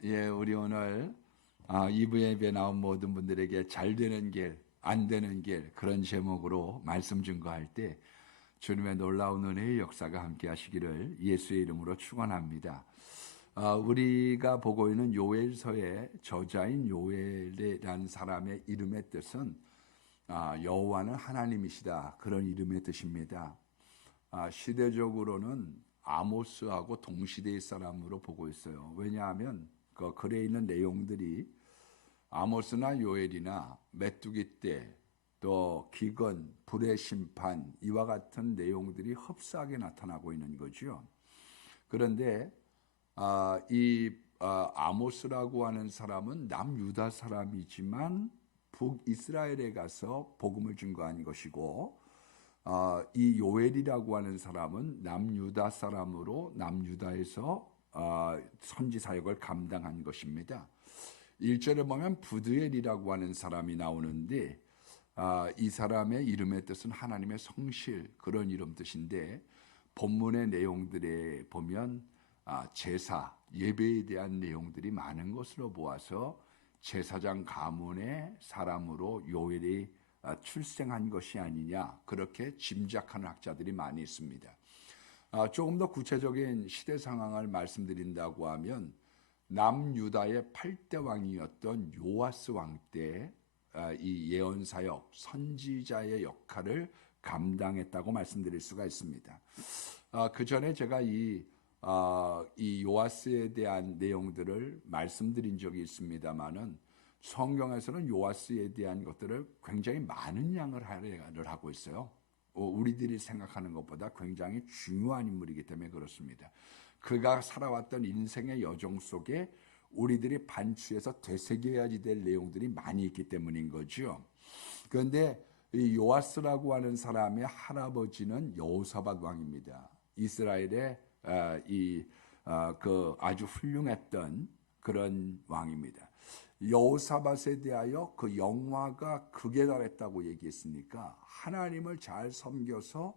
우리 오늘 2부 예배에 나온 모든 분들에게 잘 되는 길, 안 되는 길 그런 제목으로 말씀 증거할 때 주님의 놀라운 은혜의 역사가 함께 하시기를 예수의 이름으로 축원합니다. 우리가 보고 있는 요엘서의 저자인 요엘이라는 사람의 이름의 뜻은 여호와는 하나님이시다, 그런 이름의 뜻입니다. 시대적으로는 아모스하고 동시대의 사람으로 보고 있어요. 왜냐하면 그 글에 있는 내용들이 아모스나 요엘이나 메뚜기 때, 또 기근, 불의 심판, 이와 같은 내용들이 흡사하게 나타나고 있는 거죠. 그런데 아모스라고 하는 사람은 남유다 사람이지만 북이스라엘에 가서 복음을 증거한 것이고, 이 요엘이라고 하는 사람은 남유다 사람으로 남유다에서 선지 사역을 감당한 것입니다. 1절에 보면 부드엘이라고 하는 사람이 나오는데, 이 사람의 이름의 뜻은 하나님의 성실, 그런 이름 뜻인데, 본문의 내용들에 보면 제사, 예배에 대한 내용들이 많은 것으로 보아서 제사장 가문의 사람으로 요엘이 출생한 것이 아니냐, 그렇게 짐작하는 학자들이 많이 있습니다. 조금 더 구체적인 시대 상황을 말씀드린다고 하면 남유다의 8대 왕이었던 요아스 왕 때 이 예언사역, 선지자의 역할을 감당했다고 말씀드릴 수가 있습니다. 그 전에 제가 이 요아스에 대한 내용들을 말씀드린 적이 있습니다만은, 성경에서는 요아스에 대한 것들을 굉장히 많은 양을 할애를 하고 있어요. 우리들이 생각하는 것보다 굉장히 중요한 인물이기 때문에 그렇습니다. 그가 살아왔던 인생의 여정 속에 우리들이 반추해서 되새겨야지 될 내용들이 많이 있기 때문인 거죠. 그런데 이 요아스라고 하는 사람의 할아버지는 여호사밧 왕입니다. 이스라엘의 그 아주 훌륭했던 그런 왕입니다. 여호사밧에 대하여 그 영화가 극에 달했다고 얘기했으니까 하나님을 잘 섬겨서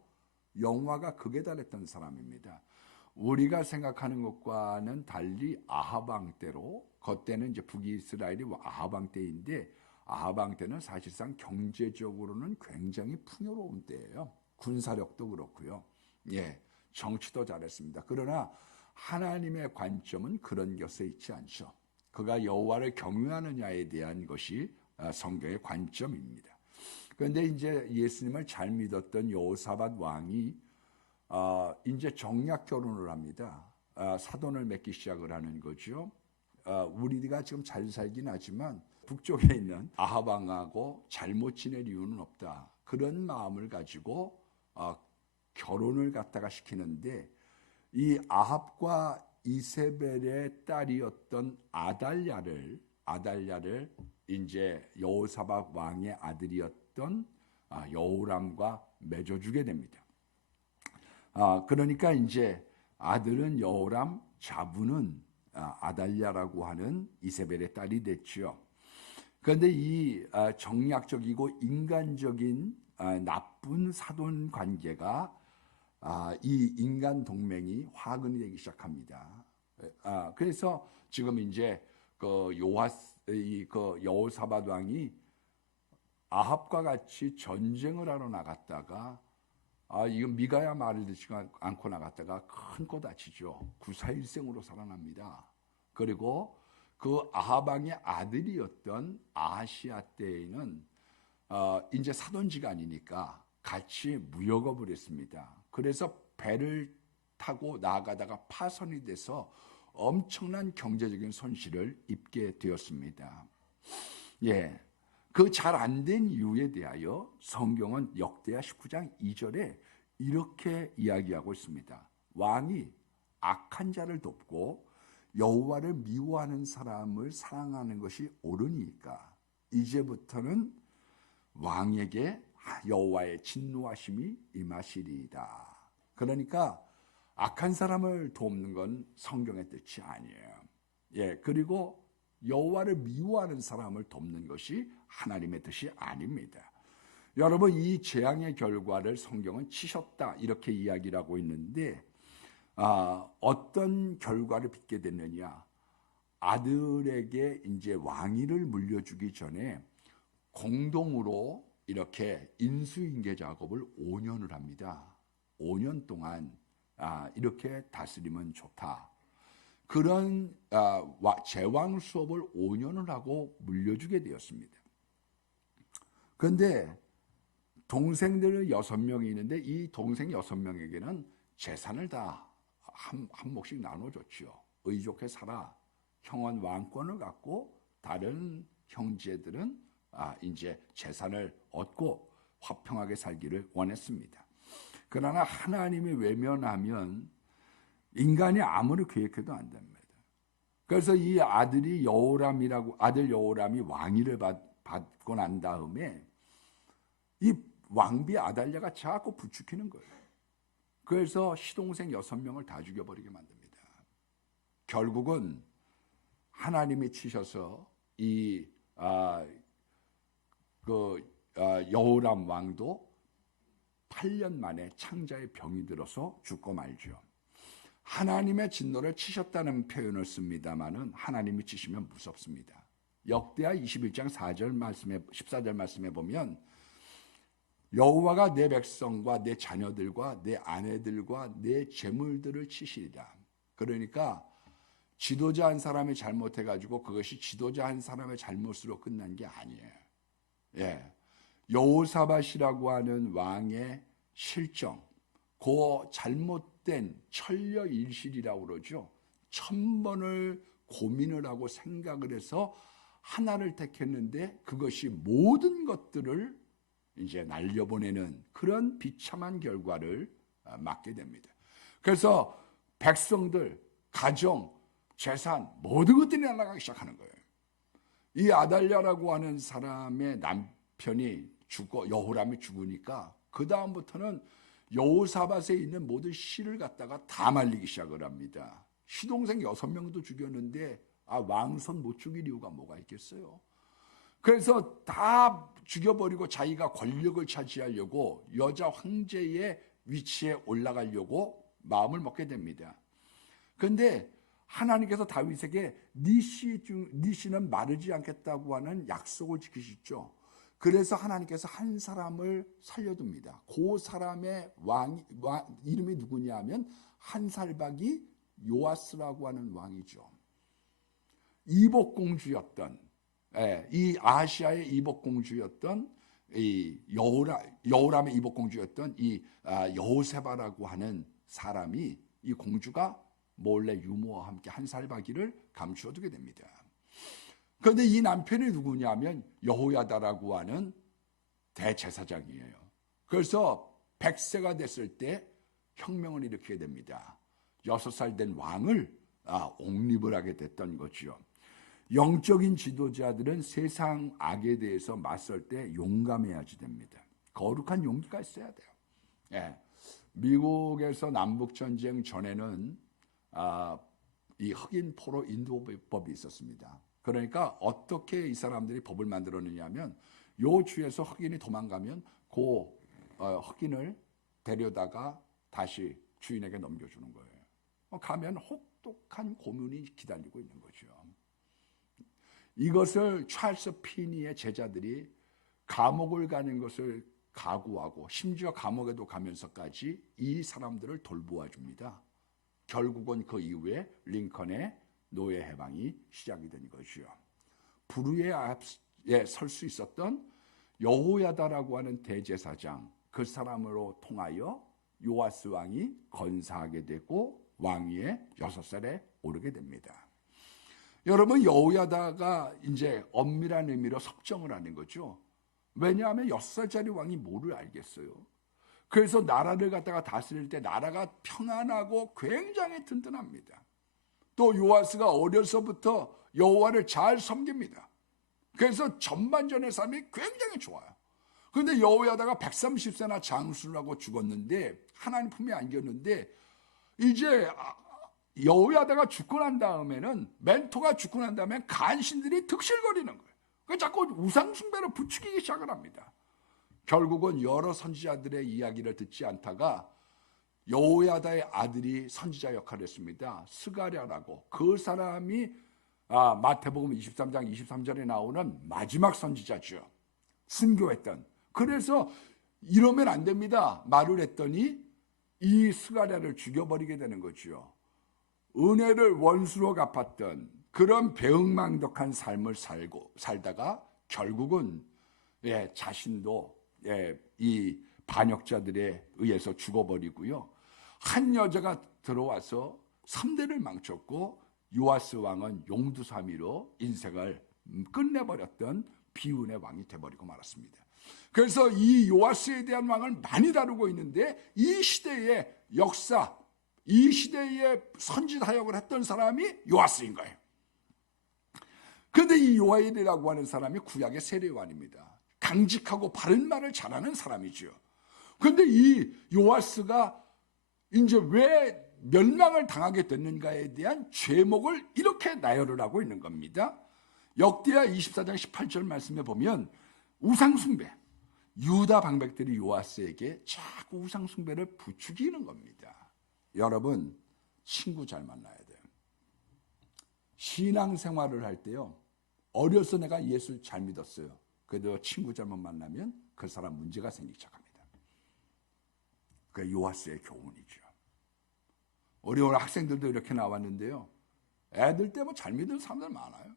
영화가 극에 달했던 사람입니다. 우리가 생각하는 것과는 달리 아합 왕 때로, 그때는 이제 북이스라엘이 아합 왕 때인데, 아합 왕 때는 사실상 경제적으로는 굉장히 풍요로운 때예요. 군사력도 그렇고요. 정치도 잘했습니다. 그러나 하나님의 관점은 그런 것에 있지 않죠. 그가 여호와를 경외하느냐에 대한 것이 성경의 관점입니다. 그런데 이제 예수님을 잘 믿었던 여호사밧 왕이 이제 정략 결혼을 합니다. 사돈을 맺기 시작을 하는 거죠. 우리가 지금 잘 살긴 하지만 북쪽에 있는 아합 왕하고 잘못 지낼 이유는 없다, 그런 마음을 가지고 결혼을 갖다가 시키는데, 이 아합과 이세벨의 딸이었던 아달랴를 이제 여호사밧 왕의 아들이었던 여호람과 맺어주게 됩니다. 그러니까 이제 아들은 여호람, 자부는 아달랴라고 하는 이세벨의 딸이 됐죠. 그런데 이 정략적이고 인간적인 나쁜 사돈 관계가 이 인간 동맹이 화근이 되기 시작합니다. 그래서 지금 이제 그 여호사밧 왕이 아합과 같이 전쟁을 하러 나갔다가 이건 미가야 말을 듣지 않고 나갔다가 큰 코 다치죠. 구사일생으로 살아납니다. 그리고 그 아합 왕의 아들이었던 아하시아 때에는 이제 사돈지가 아니니까 같이 무역업을 했습니다. 그래서 배를 타고 나가다가 파손이 돼서 엄청난 경제적인 손실을 입게 되었습니다. 그 잘 안 된 이유에 대하여 성경은 역대하 19장 2절에 이렇게 이야기하고 있습니다. 왕이 악한 자를 돕고 여호와를 미워하는 사람을 사랑하는 것이 옳으니까 이제부터는 왕에게 여호와의 진노하심이 임하시리이다. 그러니까 악한 사람을 돕는 건 성경의 뜻이 아니에요. 그리고 여호와를 미워하는 사람을 돕는 것이 하나님의 뜻이 아닙니다. 여러분, 이 재앙의 결과를 성경은 치셨다, 이렇게 이야기를 하고 있는데 어떤 결과를 빚게 됐느냐? 아들에게 이제 왕위를 물려주기 전에 공동으로 이렇게 인수인계 작업을 5년을 합니다. 5년 동안 이렇게 다스리면 좋다. 그런 제왕 수업을 5년을 하고 물려주게 되었습니다. 그런데 동생들 6명이 있는데 이 동생 6명에게는 재산을 다 한 몫씩 나눠줬죠. 의좋게 살아. 형은 왕권을 갖고 다른 형제들은 이제 재산을 얻고 화평하게 살기를 원했습니다. 그러나 하나님이 외면하면 인간이 아무리 계획해도 안 됩니다. 그래서 이 아들 여호람이 왕위를 받고 난 다음에 이 왕비 아달랴가 자꾸 부추기는 거예요. 그래서 시동생 6명을 다 죽여버리게 만듭니다. 결국은 하나님이 치셔서 이 여호람 왕도 8년 만에 창자의 병이 들어서 죽고 말죠. 하나님의 진노를 치셨다는 표현을 씁니다마는 하나님이 치시면 무섭습니다. 역대하 21장 14절 말씀에 보면 여호와가 내 백성과 내 자녀들과 내 아내들과 내 재물들을 치시리라. 그러니까 지도자 한 사람이 잘못해가지고 그것이 지도자 한 사람의 잘못으로 끝난 게 아니에요. 여호사밧이라고 하는 왕의 실정, 그 잘못된 천려일실이라고 그러죠. 1000번을 고민을 하고 생각을 해서 하나를 택했는데 그것이 모든 것들을 이제 날려보내는 그런 비참한 결과를 맞게 됩니다. 그래서 백성들, 가정, 재산 모든 것들이 날아가기 시작하는 거예요. 이 아달랴라고 하는 사람의 남편이 여호람이 죽으니까 그 다음부터는 여호사밧에 있는 모든 씨를 갖다가 다 말리기 시작을 합니다. 시동생 6명도 죽였는데 왕손 못 죽일 이유가 뭐가 있겠어요? 그래서 다 죽여버리고 자기가 권력을 차지하려고 여자 황제의 위치에 올라가려고 마음을 먹게 됩니다. 그런데 하나님께서 다윗에게 네 씨는 마르지 않겠다고 하는 약속을 지키시죠. 그래서 하나님께서 한 사람을 살려둡니다. 그 사람의 이름이 누구냐 하면 한살박이 요아스라고 하는 왕이죠. 이복공주였던 이 아시아의 이복공주였던 이 여호람의 이복공주였던 이 여호세바라고 하는 사람이 이 공주가 몰래 유모와 함께 한살박이를 감추어두게 됩니다. 그런데 이 남편이 누구냐면 여호야다라고 하는 대제사장이에요. 그래서 100세가 됐을 때 혁명을 일으키게 됩니다. 6살 된 왕을 옹립을 하게 됐던 거죠. 영적인 지도자들은 세상 악에 대해서 맞설 때 용감해야지 됩니다. 거룩한 용기가 있어야 돼요. 미국에서 남북전쟁 전에는 이 흑인 포로 인도법이 있었습니다. 그러니까 어떻게 이 사람들이 법을 만들었느냐 하면 요 주에서 흑인이 도망가면 그 흑인을 데려다가 다시 주인에게 넘겨주는 거예요. 가면 혹독한 고문이 기다리고 있는 거죠. 이것을 찰스 피니의 제자들이 감옥을 가는 것을 각오하고 심지어 감옥에도 가면서까지 이 사람들을 돌보아 줍니다. 결국은 그 이후에 링컨의 노예 해방이 시작이 된 것이요. 불의의 앞에 설 수 있었던 여호야다라고 하는 대제사장, 그 사람으로 통하여 요아스 왕이 건사하게 되고 왕위에 6살에 오르게 됩니다. 여러분, 여호야다가 이제 엄밀한 의미로 섭정을 하는 거죠. 왜냐하면 6살짜리 왕이 뭐를 알겠어요. 그래서 나라를 갖다가 다스릴 때 나라가 평안하고 굉장히 든든합니다. 또 요아스가 어려서부터 여호와를 잘 섬깁니다. 그래서 전반전의 삶이 굉장히 좋아요. 그런데 여호야다가 130세나 장수를 하고 죽었는데 하나님 품에 안겼는데 이제 여호야다가 죽고 난 다음에는 멘토가 죽고 난 다음에 간신들이 득실거리는 거예요. 그 자꾸 우상 숭배로 부추기기 시작을 합니다. 결국은 여러 선지자들의 이야기를 듣지 않다가 여호야다의 아들이 선지자 역할을 했습니다. 스가랴라고. 그 사람이 마태복음 23장 23절에 나오는 마지막 선지자죠. 순교했던. 그래서 이러면 안 됩니다. 말을 했더니 이 스가랴를 죽여버리게 되는 거죠. 은혜를 원수로 갚았던 그런 배은망덕한 삶을 살다가 결국은 자신도 이 반역자들에 의해서 죽어버리고요. 한 여자가 들어와서 3대를 망쳤고 요아스 왕은 용두사미로 인생을 끝내버렸던 비운의 왕이 되어버리고 말았습니다. 그래서 이 요아스에 대한 왕을 많이 다루고 있는데 이 시대의 역사, 이 시대의 선지사역을 했던 사람이 요아스인 거예요. 그런데 이 요엘이라고 하는 사람이 구약의 세례요한입니다. 강직하고 바른 말을 잘하는 사람이죠. 그런데 이 요아스가 이제 왜 멸망을 당하게 됐는가에 대한 죄목을 이렇게 나열을 하고 있는 겁니다. 역대하 24장 18절 말씀에 보면 우상숭배, 유다 방백들이 요아스에게 자꾸 우상숭배를 부추기는 겁니다. 여러분, 친구 잘 만나야 돼요. 신앙생활을 할 때요, 어려서 내가 예수 잘 믿었어요. 그래도 친구 잘못 만나면 그 사람 문제가 생기기 시작합니다. 그게 요아스의 교훈이죠. 우리 오늘 학생들도 이렇게 나왔는데요, 애들 때 뭐 잘 믿는 사람들 많아요.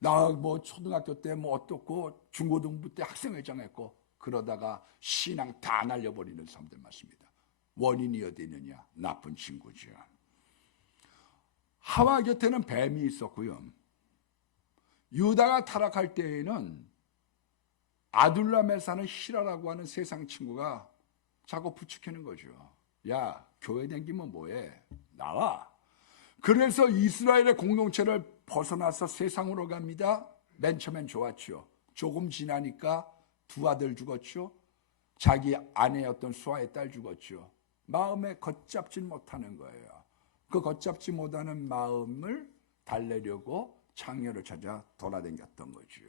나 뭐 초등학교 때 뭐 어떻고 중고등부 때 학생회장 했고 그러다가 신앙 다 날려버리는 사람들 많습니다. 원인이 어디 있느냐? 나쁜 친구죠. 하와 곁에는 뱀이 있었고요. 유다가 타락할 때에는 아둘람에 사는 히라라고 하는 세상 친구가 자꾸 부추기는 거죠. 야, 교회 다니면 뭐해? 나와. 그래서 이스라엘의 공동체를 벗어나서 세상으로 갑니다. 맨 처음엔 좋았죠. 조금 지나니까 두 아들 죽었죠. 자기 아내였던 수아의 딸 죽었죠. 마음에 걷잡지 못하는 거예요. 그 걷잡지 못하는 마음을 달래려고 창녀를 찾아 돌아다녔던 거죠.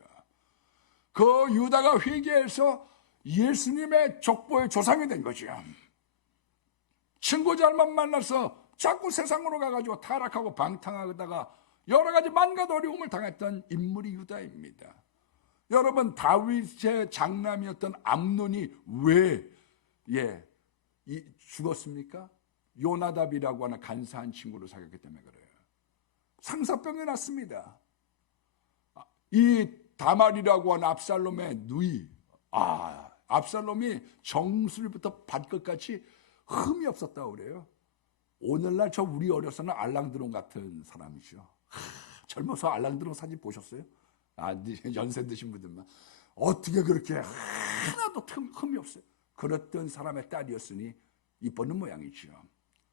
그 유다가 회개해서 예수님의 족보의 조상이 된 거죠. 친구 잘못 만나서 자꾸 세상으로 가가지고 타락하고 방탕하다가 여러 가지 만gat 어려움을 당했던 인물이 유다입니다. 여러분, 다윗의 장남이었던 암논이 왜 죽었습니까? 요나답이라고 하는 간사한 친구를 사귀었기 때문에 그래요. 상사병이 났습니다. 이 다말이라고 하는 압살롬의 누이, 압살롬이 정수리부터 발끝까지 흠이 없었다고 그래요. 오늘날 우리 어려서는 알랑드론 같은 사람이죠. 젊어서 알랑드론 사진 보셨어요? 연세 드신 분들만. 어떻게 그렇게 하나도 흠이 없어요. 그랬던 사람의 딸이었으니 이뻤는 모양이죠.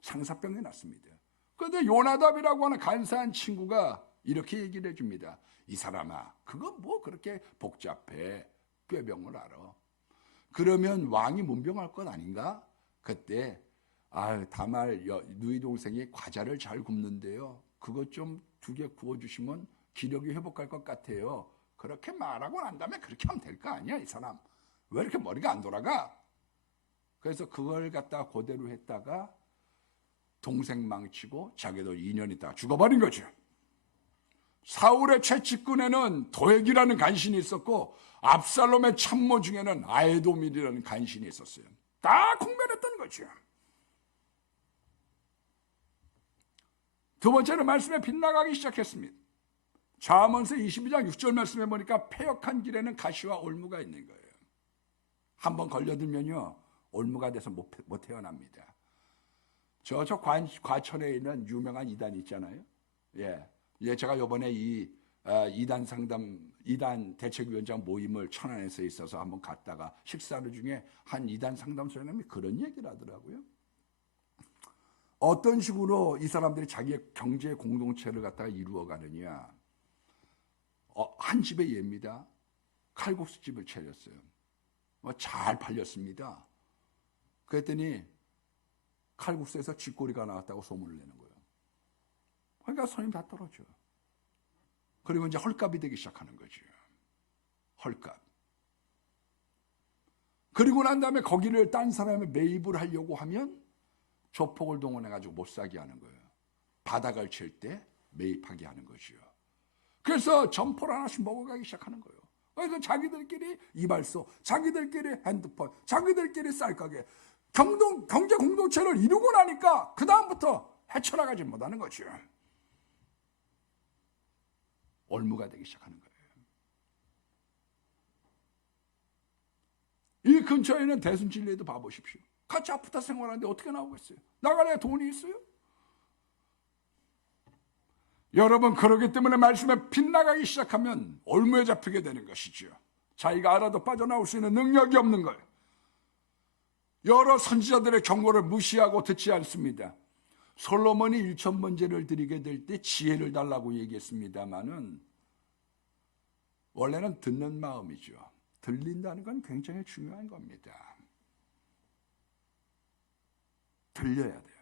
상사병이 났습니다. 그런데 요나답이라고 하는 간사한 친구가 이렇게 얘기를 해줍니다. 이 사람아, 그거 뭐 그렇게 복잡해. 꾀병을 알아. 그러면 왕이 문병할 것 아닌가? 그때 다말 누이 동생이 과자를 잘 굽는데요. 그것 좀 2개 구워주시면 기력이 회복할 것 같아요. 그렇게 말하고 난 다음에 그렇게 하면 될 거 아니야, 이 사람. 왜 이렇게 머리가 안 돌아가? 그래서 그걸 갖다가 그대로 했다가 동생 망치고 자기도 2년 있다가 죽어버린 거죠. 사울의 최측근에는 도액이라는 간신이 있었고 압살롬의 참모 중에는 아에도밀이라는 간신이 있었어요. 다 공멸했던 거죠. 두 번째는 말씀에 빗나가기 시작했습니다. 잠언서 22장 6절 말씀에 보니까 패역한 길에는 가시와 올무가 있는 거예요. 한번 걸려들면요, 올무가 돼서 못 태어납니다. 저 과천에 있는 유명한 이단 있잖아요. 제가 이번에 이 이단 상담, 이단 대책위원장 모임을 천안에서 있어서 한번 갔다가 식사를 중에 한 이단 상담소장님이 그런 얘기를 하더라고요. 어떤 식으로 이 사람들이 자기의 경제 공동체를 갖다가 이루어가느냐. 한 집의 예입니다. 칼국수집을 차렸어요. 잘 팔렸습니다. 그랬더니 칼국수에서 쥐꼬리가 나왔다고 소문을 내는 거예요. 그러니까 손님 다 떨어져. 그리고 이제 헐값이 되기 시작하는 거죠. 헐값. 그리고 난 다음에 거기를 딴 사람이 매입을 하려고 하면 조폭을 동원해가지고 못 사게 하는 거예요. 바닥을 칠 때 매입하게 하는 거죠. 그래서 점포를 하나씩 먹어가기 시작하는 거예요. 그래서 자기들끼리 이발소, 자기들끼리 핸드폰, 자기들끼리 쌀가게, 경제 공동체를 이루고 나니까 그 다음부터 헤쳐나가지 못하는 거죠. 올무가 되기 시작하는 거예요. 이 근처에 있는 대순진리에도 봐보십시오. 같이 아프다 생활하는데 어떻게 나오겠어요? 나가려야 돈이 있어요? 여러분, 그러기 때문에 말씀에 빗나가기 시작하면 올무에 잡히게 되는 것이죠. 자기가 알아도 빠져나올 수 있는 능력이 없는 거예요. 여러 선지자들의 경고를 무시하고 듣지 않습니다. 솔로몬이 1,000번제를 드리게 될 때 지혜를 달라고 얘기했습니다마는 원래는 듣는 마음이죠. 들린다는 건 굉장히 중요한 겁니다. 들려야 돼요.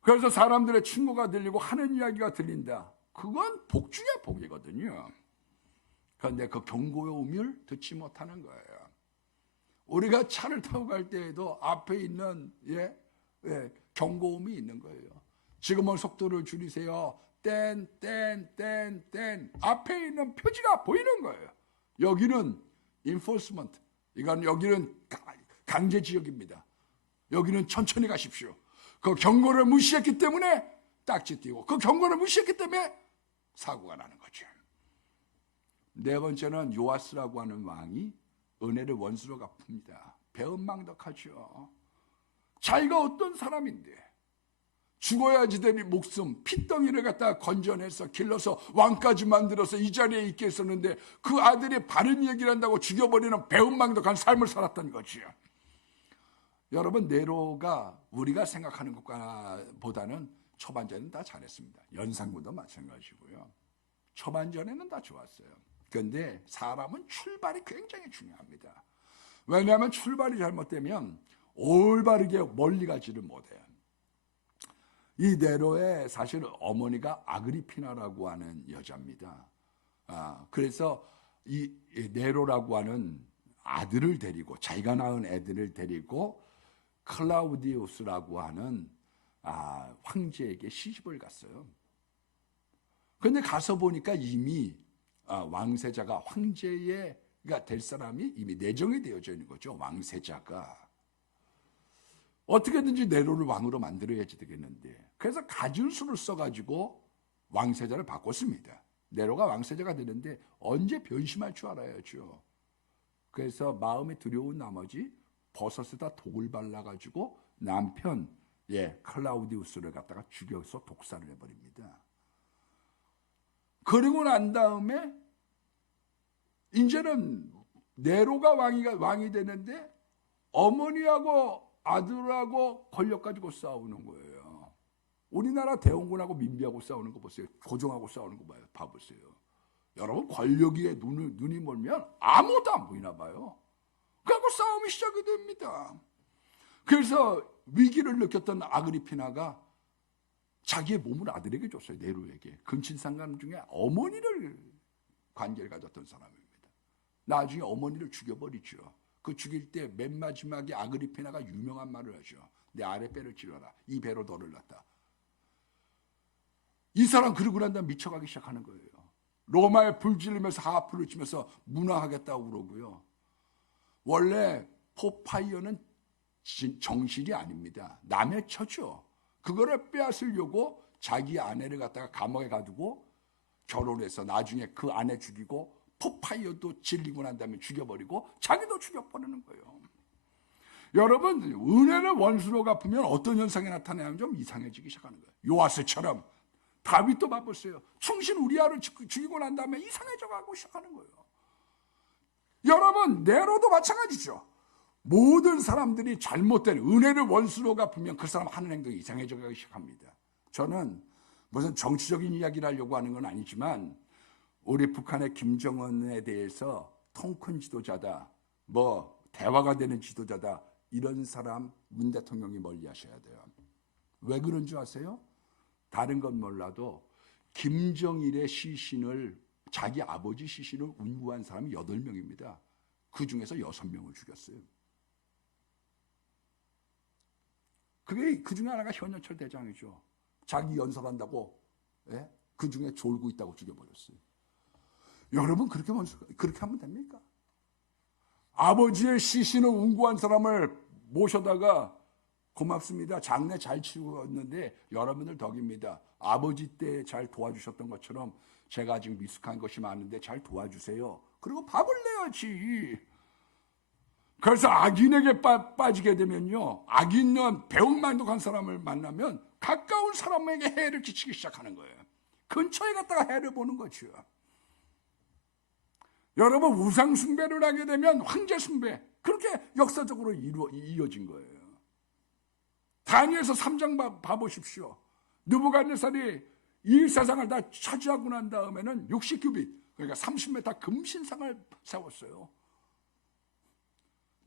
그래서 사람들의 충고가 들리고 하는 이야기가 들린다. 그건 복 중에 복이거든요. 그런데 그 경고의 의미를 듣지 못하는 거예요. 우리가 차를 타고 갈 때에도 앞에 있는 경고음이 있는 거예요. 지금은 속도를 줄이세요. 땡. 앞에 있는 표지가 보이는 거예요. 여기는 enforcement. 여기는 강제 지역입니다. 여기는 천천히 가십시오. 그 경고를 무시했기 때문에 딱지 띄고, 그 경고를 무시했기 때문에 사고가 나는 거죠. 네 번째는 요아스라고 하는 왕이 은혜를 원수로 갚습니다. 배은망덕하죠. 자기가 어떤 사람인데 죽어야지 되니 목숨, 핏덩이를 갖다가 건져내서 길러서 왕까지 만들어서 이 자리에 있게 했었는데 그 아들이 바른 얘기를 한다고 죽여버리는 배은망덕한 삶을 살았던 거지요. 여러분, 네로가 우리가 생각하는 것보다는 초반전에는 다 잘했습니다. 연산군도 마찬가지고요. 초반전에는 다 좋았어요. 그런데 사람은 출발이 굉장히 중요합니다. 왜냐하면 출발이 잘못되면 올바르게 멀리 가지를 못해요. 이 네로의 사실 어머니가 아그리피나라고 하는 여자입니다. 그래서 이 네로라고 하는 아들을 데리고, 자기가 낳은 애들을 데리고 클라우디우스라고 하는 황제에게 시집을 갔어요. 그런데 가서 보니까 이미 왕세자가 황제가 될 사람이 이미 내정이 되어져 있는 거죠. 왕세자가. 어떻게든지 네로를 왕으로 만들어야지 되겠는데, 그래서 가진 수를 써가지고 왕세자를 바꿨습니다. 네로가 왕세자가 되는데 언제 변심할 줄 알아야죠. 그래서 마음이 두려운 나머지 버섯에다 독을 발라가지고 남편 클라우디우스를 갖다가 죽여서 독살을 해버립니다. 그리고 난 다음에 이제는 네로가 왕이 되는데 어머니하고 아들하고 권력 가지고 싸우는 거예요. 우리나라 대원군하고 민비하고 싸우는 거 보세요. 고종하고 싸우는 거 봐보세요. 여러분, 권력에 눈이 멀면 아무것도 안 보이나 봐요. 그래서 싸움이 시작이 됩니다. 그래서 위기를 느꼈던 아그리피나가 자기의 몸을 아들에게 줬어요. 네로에게. 근친상간 중에 어머니를 관계를 가졌던 사람입니다. 나중에 어머니를 죽여버리죠. 그 죽일 때 맨 마지막에 아그리피나가 유명한 말을 하죠. 내 아랫배를 찔러라. 이 배로 너를 낳다. 이 사람 그러고 난 다음에 미쳐가기 시작하는 거예요. 로마에 불지르면서 하프를 치면서 문화하겠다고 그러고요. 원래 포파이어는 정실이 아닙니다. 남의 처죠. 그거를 빼앗으려고 자기 아내를 갖다가 감옥에 가두고 결혼해서 나중에 그 아내 죽이고 포파이어도 질리고 난 다음에 죽여버리고 자기도 죽여버리는 거예요. 여러분, 은혜를 원수로 갚으면 어떤 현상이 나타나면 좀 이상해지기 시작하는 거예요. 요아스처럼 다윗도 봐보세요. 충신 우리아를 죽이고 난 다음에 이상해져 가고 시작하는 거예요. 여러분, 네로도 마찬가지죠. 모든 사람들이 잘못된 은혜를 원수로 갚으면 그 사람 하는 행동이 이상해져 가기 시작합니다. 저는 무슨 정치적인 이야기를 하려고 하는 건 아니지만 우리 북한의 김정은에 대해서 통 큰 지도자다, 대화가 되는 지도자다, 이런 사람 문 대통령이 멀리 하셔야 돼요. 왜 그런 줄 아세요? 다른 건 몰라도 김정일의 시신을, 자기 아버지 시신을 운구한 사람이 8명입니다. 그 중에서 6명을 죽였어요. 그 중에 하나가 현현철 대장이죠. 자기 연설한다고 예? 그 중에 졸고 있다고 죽여버렸어요. 여러분 그렇게 하면 됩니까? 아버지의 시신을 운구한 사람을 모셔다가 고맙습니다. 장례 잘 치르었는데 여러분들 덕입니다. 아버지 때 잘 도와주셨던 것처럼 제가 아직 미숙한 것이 많은데 잘 도와주세요. 그리고 밥을 내야지. 그래서 악인에게 빠지게 되면요, 악인은 배은만족한 사람을 만나면 가까운 사람에게 해를 끼치기 시작하는 거예요. 근처에 갔다가 해를 보는 거죠. 여러분, 우상 숭배를 하게 되면 황제 숭배, 그렇게 역사적으로 이어진 거예요. 다니엘서 3장 봐보십시오. 느부갓네살이 이 세상을 다 차지하고 난 다음에는 60규빗, 그러니까 30m 금신상을 세웠어요.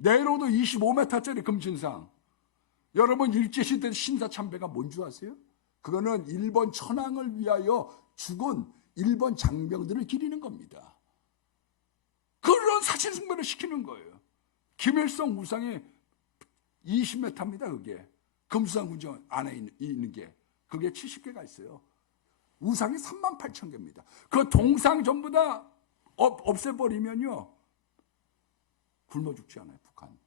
네로도 25m짜리 금신상. 여러분, 일제시대 신사참배가 뭔지 아세요? 그거는 일본 천황을 위하여 죽은 일본 장병들을 기리는 겁니다. 그런 사신 숭배를 시키는 거예요. 김일성 우상이 20m입니다. 그게 금수산 군정 안에 있는 게 그게 70개가 있어요. 우상이 38,000개입니다. 그 동상 전부 다 없애버리면요, 굶어 죽지 않아요. 북한.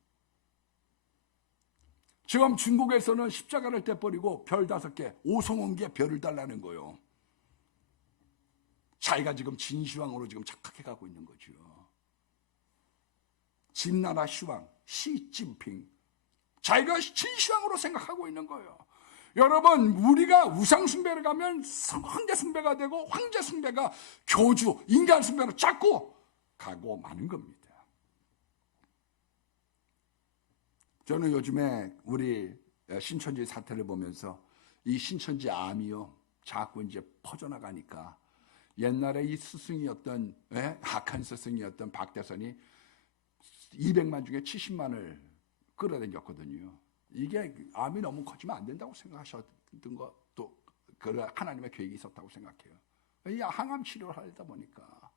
지금 중국에서는 십자가를 떼버리고 별 5개, 오송원계 별을 달라는 거예요. 자기가 지금 진시황으로 지금 착각해가고 있는 거죠. 진나라 시황, 시진핑, 자기가 진시황으로 생각하고 있는 거예요. 여러분, 우리가 우상 숭배를 가면 황제 숭배가 되고, 황제 숭배가 교주, 인간 숭배로 자꾸 가고 마는 겁니다. 저는 요즘에 우리 신천지 사태를 보면서 이 신천지 암이요, 자꾸 이제 퍼져나가니까, 옛날에 이 스승이었던, 악한 스승이었던 박대선이 200만 중에 70만을 끌어당겼거든요. 이게 암이 너무 커지면 안 된다고 생각하셨던 것도 하나님의 계획이 있었다고 생각해요. 이 항암 치료를 하다 보니까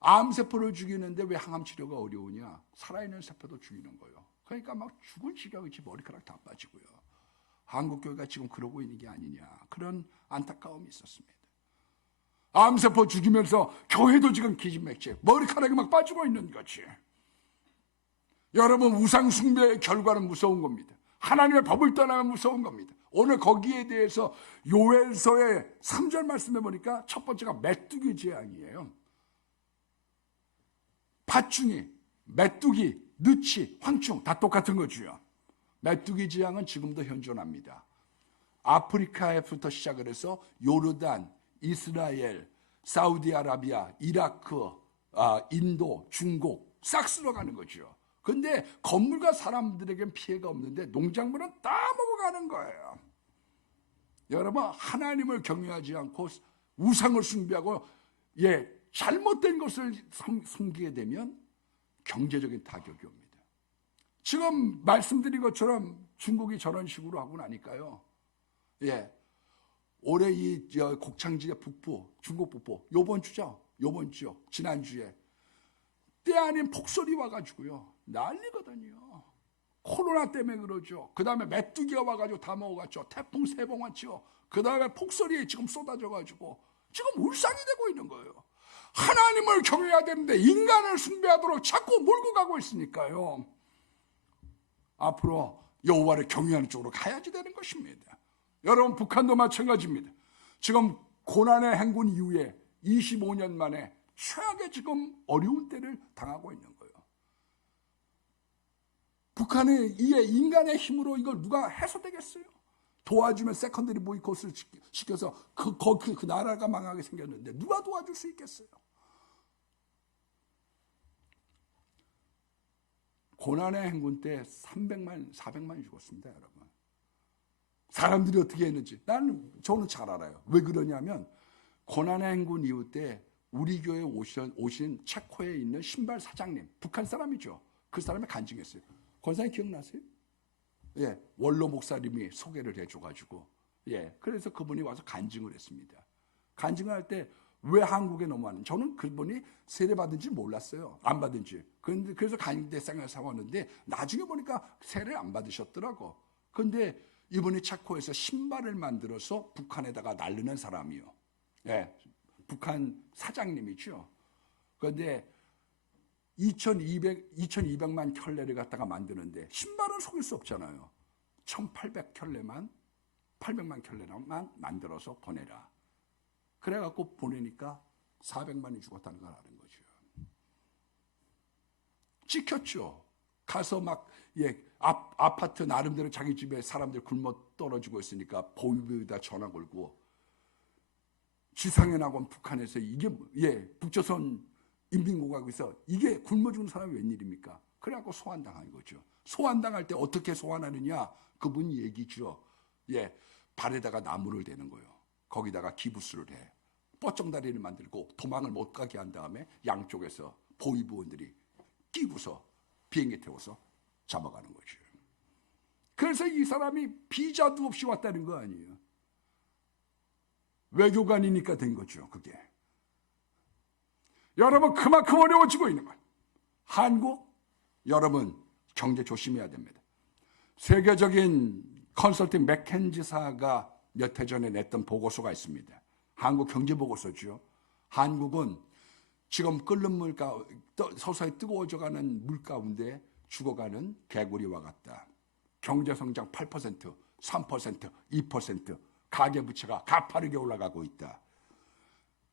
암세포를 죽이는데 왜 항암 치료가 어려우냐? 살아있는 세포도 죽이는 거예요. 그러니까 막 죽을 지경이지, 머리카락 다 빠지고요. 한국교회가 지금 그러고 있는 게 아니냐, 그런 안타까움이 있었습니다. 암세포 죽이면서 교회도 지금 기진맥체, 머리카락이 막 빠지고 있는 거지. 여러분, 우상 숭배의 결과는 무서운 겁니다. 하나님의 법을 떠나면 무서운 겁니다. 오늘 거기에 대해서 요엘서의 3절 말씀해 보니까 첫 번째가 메뚜기 재앙이에요. 팥중이, 메뚜기, 느치, 황충 다 똑같은 거죠. 메뚜기 재앙은 지금도 현존합니다. 아프리카에부터 시작을 해서 요르단, 이스라엘, 사우디아라비아, 이라크, 인도, 중국 싹 쓸어가는 거죠. 근데 건물과 사람들에겐 피해가 없는데 농작물은 다 먹어가는 거예요. 여러분, 하나님을 경외하지 않고 우상을 숭배하고 잘못된 것을 섬기게 되면 경제적인 타격이 옵니다. 지금 말씀드린 것처럼 중국이 저런 식으로 하고 나니까요. 올해 이 곡창지대 북부, 중국 북부, 요번 주죠. 지난주에 때 아닌 폭설이 와가지고요, 난리거든요. 코로나 때문에 그러죠. 그 다음에 메뚜기가 와가지고 다 먹어갔죠. 태풍 3번 왔죠. 그 다음에 폭설이 지금 쏟아져가지고 지금 울상이 되고 있는 거예요. 하나님을 경외해야 되는데 인간을 숭배하도록 자꾸 몰고 가고 있으니까요. 앞으로 여호와를 경외하는 쪽으로 가야지 되는 것입니다. 여러분, 북한도 마찬가지입니다. 지금 고난의 행군 이후에 25년 만에 최악의 지금 어려운 때를 당하고 있는 거예요. 북한이 이에 인간의 힘으로 이걸 누가 해소되겠어요? 도와주면 세컨더리 보이콧을 시켜서 그 나라가 망하게 생겼는데 누가 도와줄 수 있겠어요? 고난의 행군 때 300만, 400만이 죽었습니다, 여러분. 사람들이 어떻게 했는지 저는 잘 알아요. 왜 그러냐면 고난의 행군 이후 때 우리 교회에 오신 체코에 있는 신발 사장님, 북한 사람이죠. 그 사람이 간증했어요. 권사님 기억나세요? 원로 목사님이 소개를 해줘가지고, 그래서 그분이 와서 간증을 했습니다. 간증을 할 때 왜 한국에 넘어왔는지, 저는 그분이 세례받은지 몰랐어요. 안 받은지. 그래서 간증대상을 사왔는데 나중에 보니까 세례 안 받으셨더라고. 근데 이분이 체코에서 신발을 만들어서 북한에다가 날르는 사람이요. 예, 북한 사장님이죠. 그런데 2200만 켤레를 갖다가 만드는데 신발은 속일 수 없잖아요. 1800켤레만 800만 켤레만 만들어서 보내라. 그래갖고 보내니까 400만이 죽었다는 걸 아는 거죠. 찍혔죠. 가서 막 아파트 나름대로 자기 집에 사람들 굶어 떨어지고 있으니까 보위부에다 전화 걸고 지상에 나온 북한에서 이게 북조선 인민공화국에서 이게 굶어 죽는 사람이 웬일입니까? 그래갖고 소환당한 거죠. 소환당할 때 어떻게 소환하느냐? 그분 얘기죠. 발에다가 나무를 대는 거예요. 거기다가 기부스를 해. 뻗정다리를 만들고 도망을 못 가게 한 다음에 양쪽에서 보위부원들이 끼고서 비행기 태워서 잡아가는 거죠. 그래서 이 사람이 비자도 없이 왔다는 거 아니에요. 외교관이니까 된 거죠. 그게. 여러분 그만큼 어려워지고 있는 거예요. 한국 여러분 경제 조심해야 됩니다. 세계적인 컨설팅 맥켄지사가 몇 해 전에 냈던 보고서가 있습니다. 한국 경제 보고서죠. 한국은 지금 끓는 물 서서히 뜨거워져가는 물 가운데 죽어가는 개구리와 같다. 경제성장 8%, 3%, 2%, 가계부채가 가파르게 올라가고 있다.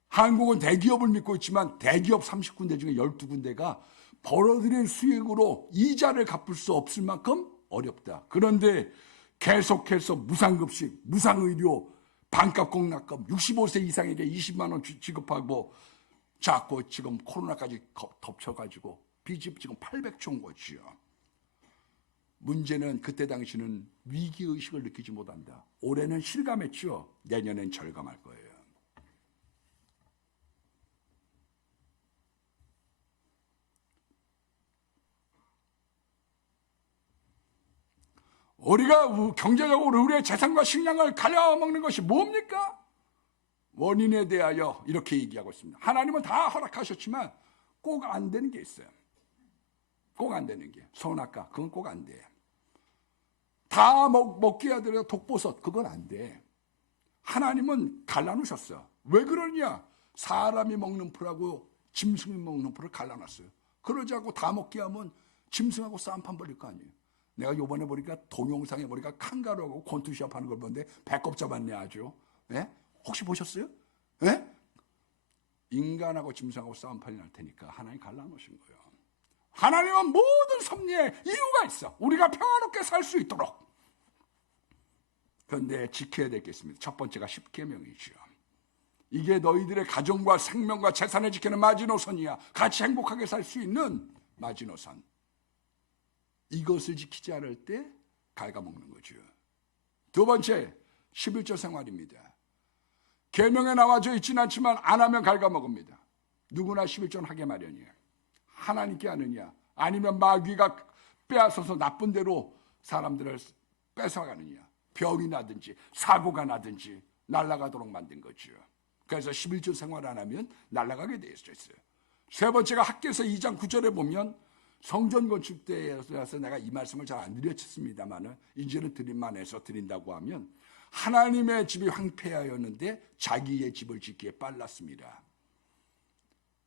한국은 대기업을 믿고 있지만 대기업 30군데 중에 12군데가 벌어들인 수익으로 이자를 갚을 수 없을 만큼 어렵다. 그런데 계속해서 무상급식, 무상의료, 반값 공납금, 65세 이상에게 20만 원 지급하고 자꾸 지금 코로나까지 덮쳐가지고 빚이 지금 800조인 거지요. 문제는 그때 당시는 위기의식을 느끼지 못한다. 올해는 실감했죠. 내년엔 절감할 거예요. 우리가 경제적으로 우리의 재산과 식량을 갈아먹는 것이 뭡니까? 원인에 대하여 이렇게 얘기하고 있습니다. 하나님은 다 허락하셨지만 꼭 안 되는 게 있어요. 꼭 안 되는 게. 선악과 그건 꼭 안 돼. 다 먹게 하더라도 독버섯 그건 안 돼. 하나님은 갈라놓으셨어. 왜 그러냐? 사람이 먹는 풀하고 짐승이 먹는 풀을 갈라놨어요. 그러지 않고 다 먹게 하면 짐승하고 싸움판 벌릴 거 아니에요. 내가 요번에 보니까 동영상에 보니까 칸가루하고 곤투시합 하는 걸 보는데 배꼽 잡았네 아주. 예? 혹시 보셨어요? 예? 인간하고 짐승하고 싸움판이 날 테니까 하나님 갈라놓으신 거예요. 하나님은 모든 섭리에 이유가 있어. 우리가 평화롭게 살 수 있도록. 그런데 지켜야 될 게 있습니다. 첫 번째가 십계명이죠. 이게 너희들의 가정과 생명과 재산을 지키는 마지노선이야. 같이 행복하게 살 수 있는 마지노선. 이것을 지키지 않을 때 갉아먹는 거죠. 두 번째, 11조 생활입니다. 계명에 나와져 있지는 않지만 안 하면 갉아먹습니다. 누구나 11조는 하게 마련이에요. 하나님께 하느냐 아니면 마귀가 빼앗아서 나쁜 대로 사람들을 뺏어가느냐, 병이 나든지 사고가 나든지 날아가도록 만든 거죠. 그래서 11조 생활 안 하면 날아가게 되어 있어요. 세 번째가 학개서 2장 9절에 보면 성전 건축 때여서 내가 이 말씀을 잘 안 드렸습니다만 이제는 드림만 해서 드린다고 하면 하나님의 집이 황폐하였는데 자기의 집을 짓기에 빨랐습니다.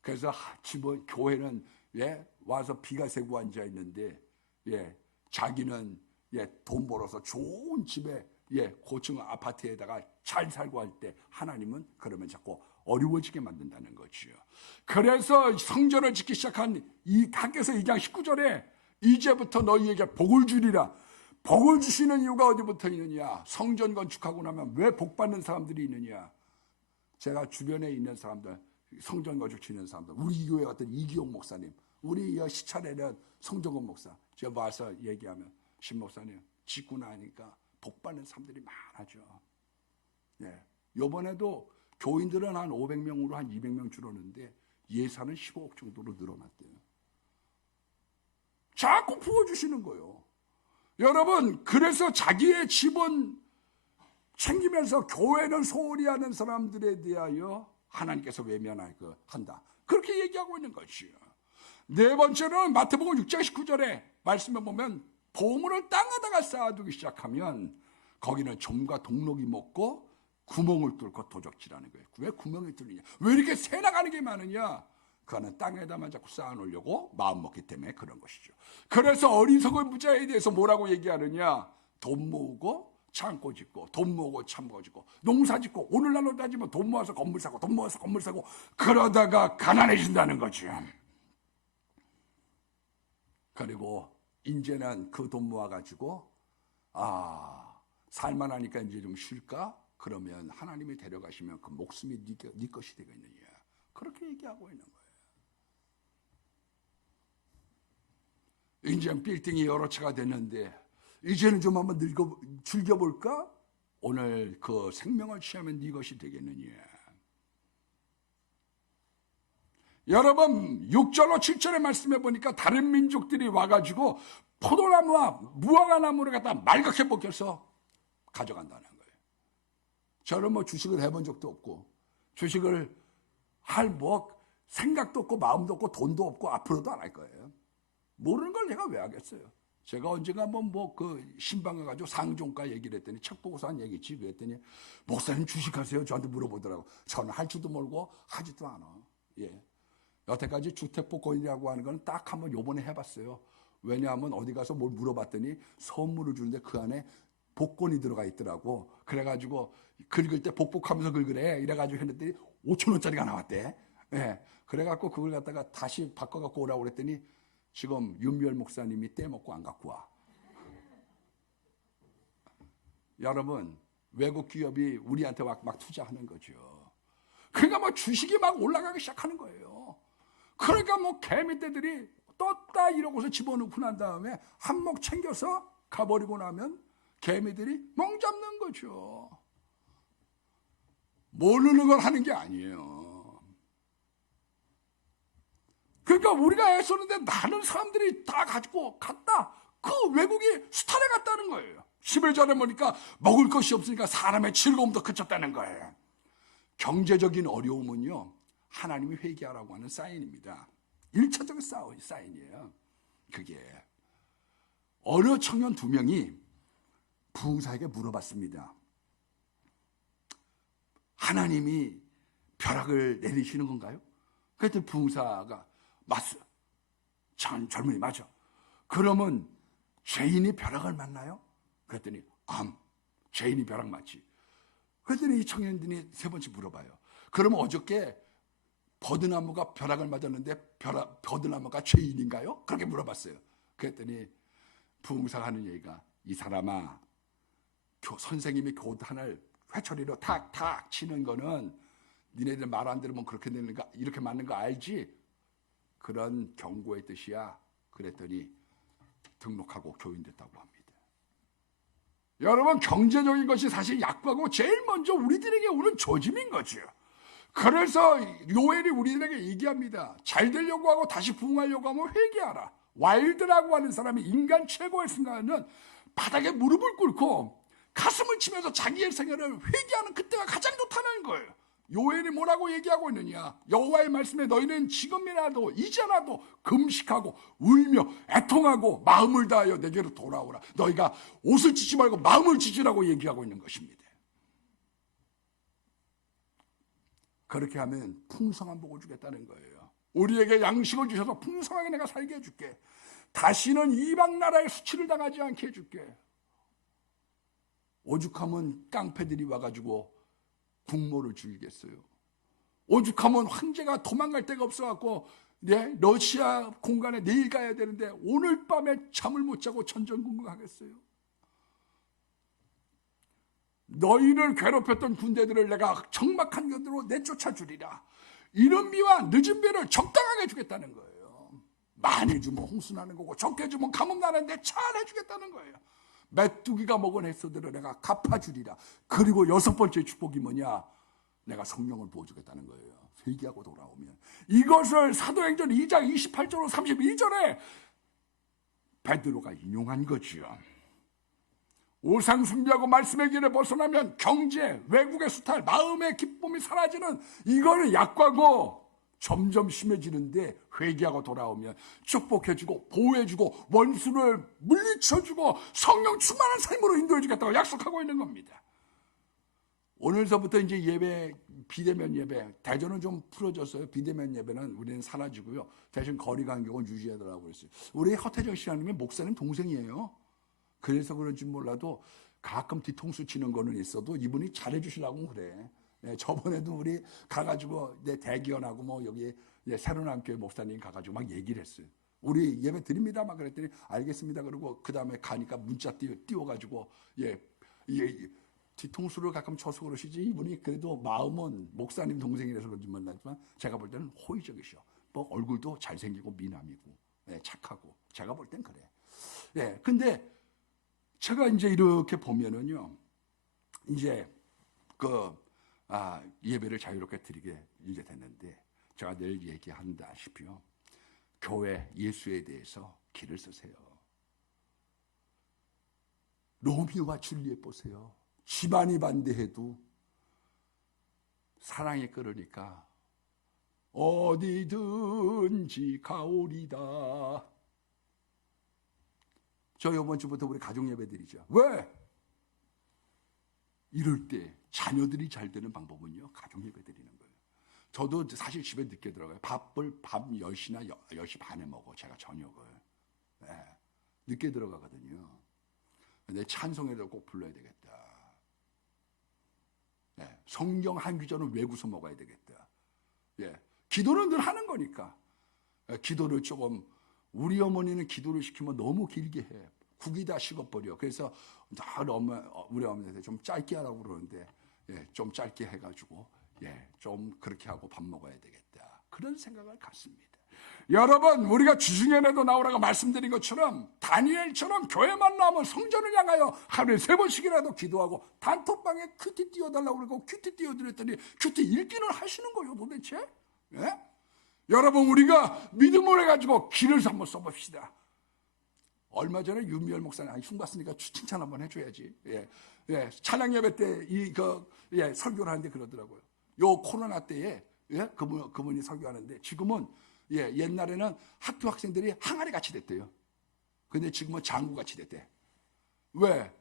그래서 교회는 와서 비가 새고 앉아 있는데 자기는 돈 벌어서 좋은 집에 고층 아파트에다가 잘 살고 할 때 하나님은 그러면 자꾸 어려워지게 만든다는 거지요. 그래서 성전을 짓기 시작한 이 학개서 2장 19절에 이제부터 너희에게 복을 주리라. 복을 주시는 이유가 어디부터 있느냐? 성전 건축하고 나면 왜 복 받는 사람들이 있느냐? 제가 주변에 있는 사람들, 성전 건축 짓는 사람들, 우리 교회 같은 이기용 목사님, 우리 시찰에는 성전건 목사, 제가 와서 얘기하면 신 목사님 짓고 나니까 복 받는 사람들이 많아져. 이번에도 교인들은 한 500명으로 한 200명 줄었는데 예산은 15억 정도로 늘어났대요. 자꾸 부어주시는 거예요. 여러분, 그래서 자기의 집은 챙기면서 교회는 소홀히 하는 사람들에 대하여 하나님께서 외면한다. 그렇게 얘기하고 있는 것이요. 네 번째는 마태복음 6장 19절에 말씀에 보면 보물을 땅에다가 쌓아두기 시작하면 거기는 좀과 동록이 먹고 구멍을 뚫고 도적질하는 거예요. 왜 구멍이 뚫리냐? 왜 이렇게 새 나가는 게 많으냐? 그거는 땅에다만 자꾸 쌓아놓으려고 마음먹기 때문에 그런 것이죠. 그래서 어리석은 부자에 대해서 뭐라고 얘기하느냐? 돈 모으고 창고 짓고, 돈 모으고 창고 짓고, 농사 짓고, 오늘날로 따지면 돈 모아서 건물 사고, 돈 모아서 건물 사고, 그러다가 가난해진다는 거죠. 그리고 이제는 그 돈 모아가지고 살만하니까 이제 좀 쉴까? 그러면 하나님이 데려가시면 그 목숨이 네 것이 되겠느냐? 그렇게 얘기하고 있는 거예요. 이제 빌딩이 여러 채가 됐는데 이제는 좀 한번 즐겨볼까? 오늘 그 생명을 취하면 네 것이 되겠느냐? 여러분 6절로 7절의 말씀해 보니까 다른 민족들이 와가지고 포도나무와 무화과나무를 갖다 말갛게 벗겨서 가져간다는 거예요. 저는 뭐 주식을 해본 적도 없고 주식을 할 생각도 없고 마음도 없고 돈도 없고 앞으로도 안 할 거예요. 모르는 걸 내가 왜 하겠어요. 제가 언젠가 한번 그 신방 가가지고 상종가 얘기를 했더니 책 보고서 한 얘기지. 그랬더니 목사님 주식하세요? 저한테 물어보더라고. 저는 할 줄도 모르고 하지도 않아. 예. 여태까지 주택복권이라고 하는 건 딱 한번 요번에 해봤어요. 왜냐하면 어디 가서 뭘 물어봤더니 선물을 주는데 그 안에 복권이 들어가 있더라고. 그래가지고 긁을 때 복복하면서 긁으래. 이래가지고 했는데 5,000원짜리가 나왔대. 예. 그래갖고 그걸 갖다가 다시 바꿔갖고 오라고 그랬더니 지금 윤미열 목사님이 떼먹고 안 갖고 와. 여러분 외국 기업이 우리한테 막 투자하는 거죠. 그러니까 뭐 주식이 막 올라가기 시작하는 거예요. 그러니까 뭐 개미떼들이 떴다 이러고서 집어넣고 난 다음에 한몫 챙겨서 가버리고 나면 개미들이 멍 잡는 거죠. 모르는 걸 하는 게 아니에요. 그러니까 우리가 애쓰는데 많은 사람들이 다 가지고 갔다. 그 외국이 수탈해 갔다는 거예요. 11절에 보니까 먹을 것이 없으니까 사람의 즐거움도 그쳤다는 거예요. 경제적인 어려움은요, 하나님이 회개하라고 하는 사인입니다. 1차적인 사인이에요. 그게 어느 청년 2명이 부흥사에게 물어봤습니다. 하나님이 벼락을 내리시는 건가요? 그랬더니 부흥사가 맞어. 젊은이 맞아. 그러면 죄인이 벼락을 맞나요? 그랬더니 죄인이 벼락 맞지. 그랬더니 이 청년들이 3번째 물어봐요. 그러면 어저께 버드나무가 벼락을 맞았는데 버드나무가 죄인인가요? 그렇게 물어봤어요. 그랬더니 부흥사가 하는 얘기가 이 사람아, 선생님이 교단을 회초리로 탁탁 치는 거는 니네들 말 안 들으면 그렇게 되는 거, 이렇게 맞는 거 알지? 그런 경고의 뜻이야. 그랬더니 등록하고 교인됐다고 합니다. 여러분 경제적인 것이 사실 약과고 제일 먼저 우리들에게 오는 조짐인 거죠. 그래서 요엘이 우리들에게 얘기합니다. 잘 되려고 하고 다시 부흥하려고 하면 회개하라. 와일드라고 하는 사람이 인간 최고의 순간은 바닥에 무릎을 꿇고 가슴을 치면서 자기의 생애를 회개하는 그때가 가장 좋다는 거예요. 요엘이 뭐라고 얘기하고 있느냐? 여호와의 말씀에 너희는 지금이라도 이제라도 금식하고 울며 애통하고 마음을 다하여 내게로 돌아오라. 너희가 옷을 찢지 말고 마음을 찢으라고 얘기하고 있는 것입니다. 그렇게 하면 풍성한 복을 주겠다는 거예요. 우리에게 양식을 주셔서 풍성하게 내가 살게 해줄게. 다시는 이방 나라의 수치를 당하지 않게 해줄게. 오죽하면 깡패들이 와가지고 국모를 죽이겠어요. 오죽하면 황제가 도망갈 데가 없어갖고 러시아 공간에 내일 가야 되는데 오늘 밤에 잠을 못 자고 전전긍긍하겠어요. 너희를 괴롭혔던 군대들을 내가 적막한 견으로 내쫓아 주리라. 이른 비와 늦은 비를 적당하게 주겠다는 거예요. 많이 주면 홍수나는 거고 적게 주면 가뭄 나는데 잘 해주겠다는 거예요. 메뚜기가 먹은 햇소들을 내가 갚아주리라. 그리고 6번째 축복이 뭐냐? 내가 성령을 부어주겠다는 거예요. 회개하고 돌아오면. 이것을 사도행전 2장 28절로 32절에 베드로가 인용한 거지요. 우상 숭배하고 말씀의 길에 벗어나면 경제, 외국의 수탈, 마음의 기쁨이 사라지는 이거는 약과고 점점 심해지는데 회개하고 돌아오면 축복해주고 보호해주고 원수를 물리쳐주고 성령 충만한 삶으로 인도해주겠다고 약속하고 있는 겁니다. 오늘서부터 이제 예배, 비대면 예배, 대전은 좀 풀어졌어요. 비대면 예배는 우리는 사라지고요. 대신 거리 간격은 유지하더라고요. 그랬어요. 우리 허태정 씨라는 목사님 동생이에요. 그래서 그런지 몰라도 가끔 뒤통수 치는 거는 있어도 이분이 잘해주시려고 그래. 예, 저번에도 우리 가가지고 대기원하고 뭐 여기 새로남교회 목사님 가가지고 막 얘기를 했어요. 우리 예배 드립니다 막 그랬더니 알겠습니다 그러고 그 다음에 가니까 문자 띄워가지고 뒤통수를 가끔 쳐서 그러시지 이분이 그래도 마음은 목사님 동생이라서 그런지 몰랐지만 제가 볼 때는 호의적이셔. 뭐 얼굴도 잘생기고 미남이고 착하고 제가 볼 땐 그래. 예, 근데 제가 이제 이렇게 보면은요, 이제 예배를 자유롭게 드리게 이제 됐는데 제가 늘 얘기한다시피요, 교회 예수에 대해서 길을 쓰세요. 로미오와 줄리엣 보세요. 집안이 반대해도 사랑에 끌으니까 어디든지 가오리다. 저 이번 주부터 우리 가족 예배 드리죠. 왜? 이럴 때 자녀들이 잘 되는 방법은요, 가족 예배 드리는 거예요. 저도 사실 집에 늦게 들어가요. 밥을 밤 10시나 10시 반에 먹어, 제가 저녁을. 네, 늦게 들어가거든요. 근데 찬송회를 꼭 불러야 되겠다. 네, 성경 한 구절은 외고서 먹어야 되겠다. 예, 기도는 늘 하는 거니까. 기도를 조금, 우리 어머니는 기도를 시키면 너무 길게 해. 국이 다 식어버려. 그래서 우리 어머니한테 좀 짧게 하라고 그러는데, 좀 짧게 해가지고, 좀 그렇게 하고 밥 먹어야 되겠다. 그런 생각을 갖습니다. 여러분, 우리가 주중에도 나오라고 말씀드린 것처럼 다니엘처럼 교회만 나오면 성전을 향하여 하루에 3번씩이라도 기도하고 단톡방에 큐티 띄워달라고 그러고 큐티 띄워드렸더니 큐티 읽기는 하시는 거예요 도대체? 예? 여러분, 우리가 믿음을 해가지고 길을 한번 써봅시다. 얼마 전에 윤미열 목사님, 흉 봤으니까 칭찬 한번 해줘야지. 찬양 예배 때 설교를 하는데 그러더라고요. 요 코로나 때에 그분이 설교하는데 지금은 옛날에는 학교 학생들이 항아리 같이 됐대요. 근데 지금은 장구 같이 됐대. 왜?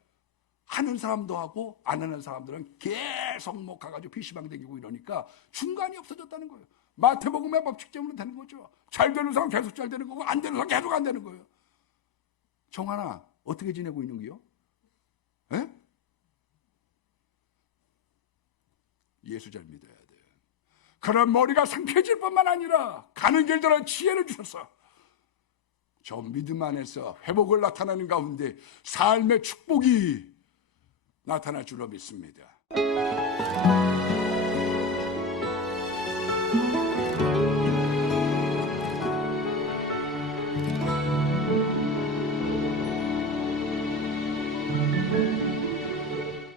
하는 사람도 하고 안 하는 사람들은 계속 뭐 가가지고 PC방 다니고 이러니까 중간이 없어졌다는 거예요. 마태복음의 법칙점으로 되는 거죠. 잘 되는 사람 계속 잘 되는 거고 안 되는 사람 계속 안 되는 거예요. 정환아, 어떻게 지내고 있는 거요? 예수 잘 믿어야 돼. 그런 머리가 상쾌해질 뿐만 아니라 가는 길들은 지혜를 주셔서 저 믿음 안에서 회복을 나타내는 가운데 삶의 축복이 나타날 줄로 믿습니다.